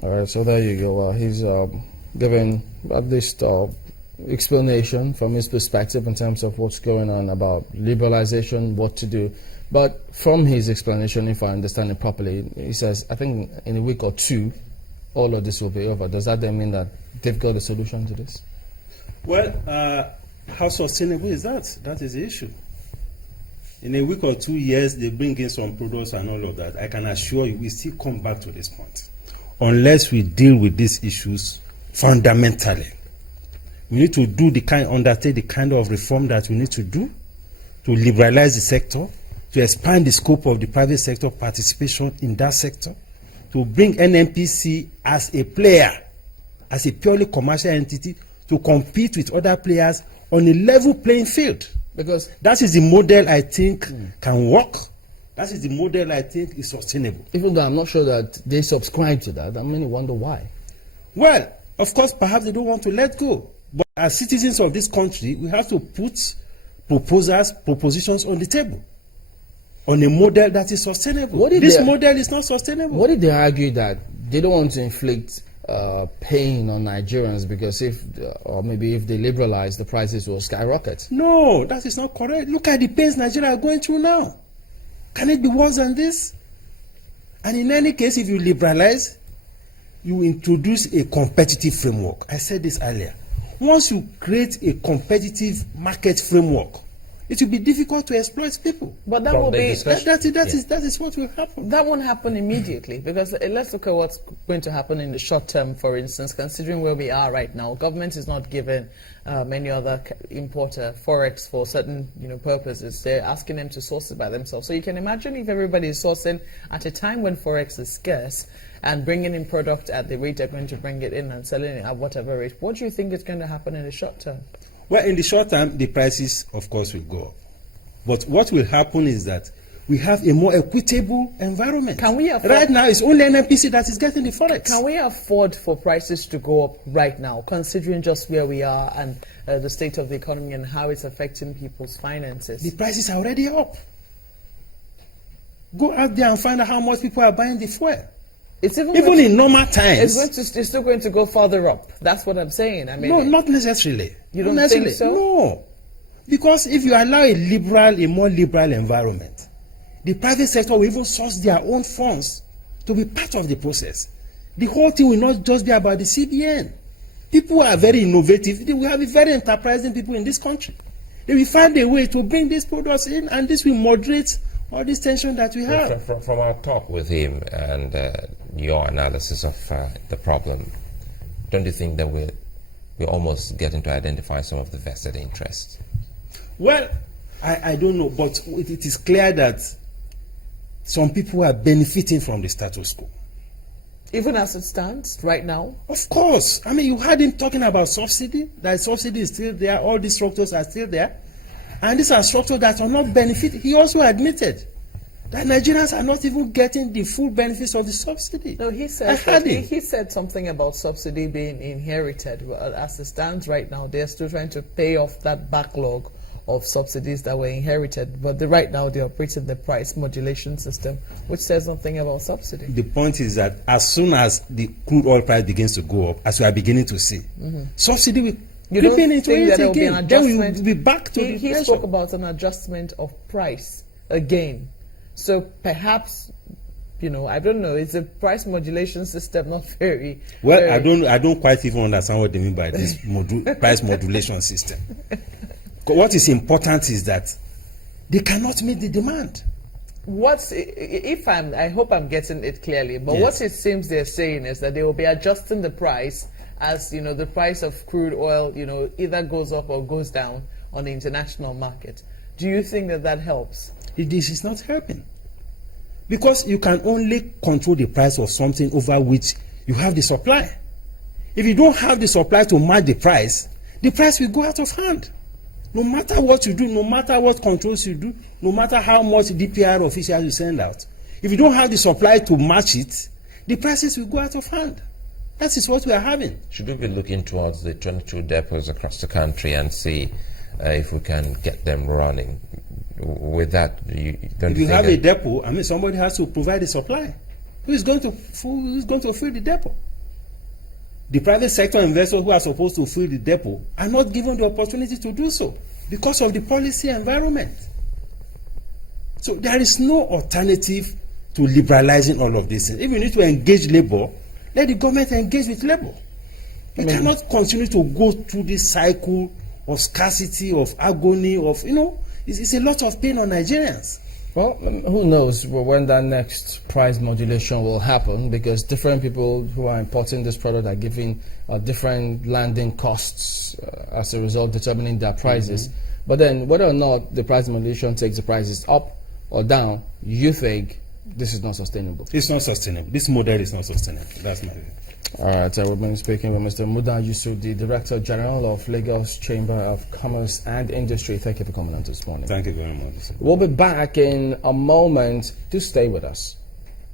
All right, so there you go. He's giving at least explanation from his perspective in terms of what's going on about liberalization, what to do. But from his explanation, if I understand it properly, he says, I think in a week or two, all of this will be over. Does that then mean that they've got a solution to this? Well, how sustainable is that? That is the issue. In a week or 2 years, they bring in some products and all of that. I can assure you, we still come back to this point. Unless we deal with these issues fundamentally. We need to undertake the kind of reform that we need to do to liberalize the sector, to expand the scope of the private sector participation in that sector, to bring NNPC as a player, as a purely commercial entity, to compete with other players on a level playing field. Because that is the model I think can work. That is the model I think is sustainable. Even though I'm not sure that they subscribe to that, I mean, wonder why. Well, of course, perhaps they don't want to let go. But as citizens of this country, we have to put propositions on the table on a model that is sustainable. This model is not sustainable. What did they argue that they don't want to inflict pain on Nigerians because or maybe if they liberalize, the prices will skyrocket? No, that is not correct. Look at the pains Nigeria are going through now. Can it be worse than this? And in any case, if you liberalize, you introduce a competitive framework. I said this earlier. Once you create a competitive market framework, it will be difficult to exploit people. But that will be that is what will happen. That won't happen immediately, because let's look at what's going to happen in the short term. For instance, considering where we are right now, government is not giving any other importer forex for certain purposes. They're asking them to source it by themselves. So you can imagine if everybody is sourcing at a time when forex is scarce and bringing in product at the rate they're going to bring it in and selling it at whatever rate. What do you think is going to happen in the short term? Well, in the short term, the prices, of course, will go up. But what will happen is that we have a more equitable environment. Can we afford, right now, it's only NNPC that is getting the forex. Can we afford for prices to go up right now, considering just where we are and the state of the economy and how it's affecting people's finances? The prices are already up. Go out there and find out how much people are buying the fuel. It's even in normal times. It's still going to go further up. That's what I'm saying. I mean, no, not necessarily. You don't think so? No, because if you allow a more liberal environment, the private sector will even source their own funds to be part of the process. The whole thing will not just be about the CBN. People are very innovative. We have very enterprising people in this country. They will find a way to bring these products in, and this will moderate all this tension that we have. From our talk with him and your analysis of the problem, don't you think that we're almost getting to identify some of the vested interests? Well, I don't know, but it is clear that some people are benefiting from the status quo. Even as it stands right now? Of course. I mean, you heard him talking about subsidy. That subsidy is still there. All these structures are still there. And these are structures that are not benefiting. He also admitted that Nigerians are not even getting the full benefits of the subsidy. No, he said he said something about subsidy being inherited. Well, as it stands right now, they're still trying to pay off that backlog of subsidies that were inherited. But right now, they're operating the price modulation system, which says nothing about subsidy. The point is that as soon as the crude oil price begins to go up, as we are beginning to see, subsidy will You don't think that there will be an adjustment? Then we'll be back to he spoke about an adjustment of price again. So perhaps, I don't know, is the price modulation system not very... Well, I don't quite even understand what they mean by this price modulation system. What is important is that they cannot meet the demand. I hope I'm getting it clearly, but yes. What it seems they're saying is that they will be adjusting the price as the price of crude oil either goes up or goes down on the international market. Do you think that helps? This is not helping, because you can only control the price of something over which you have the supply. If you don't have the supply to match the price will go out of hand. No matter what you do, no matter what controls you do, no matter how much DPR officials you send out, if you don't have the supply to match it, the prices will go out of hand. That is what we are having. Should we be looking towards the 22 depots across the country and see if we can get them running? With that, if you have a depot, somebody has to provide the supply. Who is going to fill the depot? The private sector investors who are supposed to fill the depot are not given the opportunity to do so because of the policy environment. So there is no alternative to liberalizing all of this. If you need to engage labor, let the government engage with labor. We cannot continue to go through this cycle of scarcity, of agony, of, it's a lot of pain on Nigerians. Well, who knows when that next price modulation will happen, because different people who are importing this product are giving different landing costs as a result, determining their prices. But then whether or not the price modulation takes the prices up or down, you think this is not sustainable? It's not sustainable. This model is not sustainable. That's my view. All right, we've been speaking with Mr. Muda Yusuf, the Director General of Lagos Chamber of Commerce and Industry. Thank you for coming on this morning. Thank you very much. We'll be back in a moment. Do stay with us.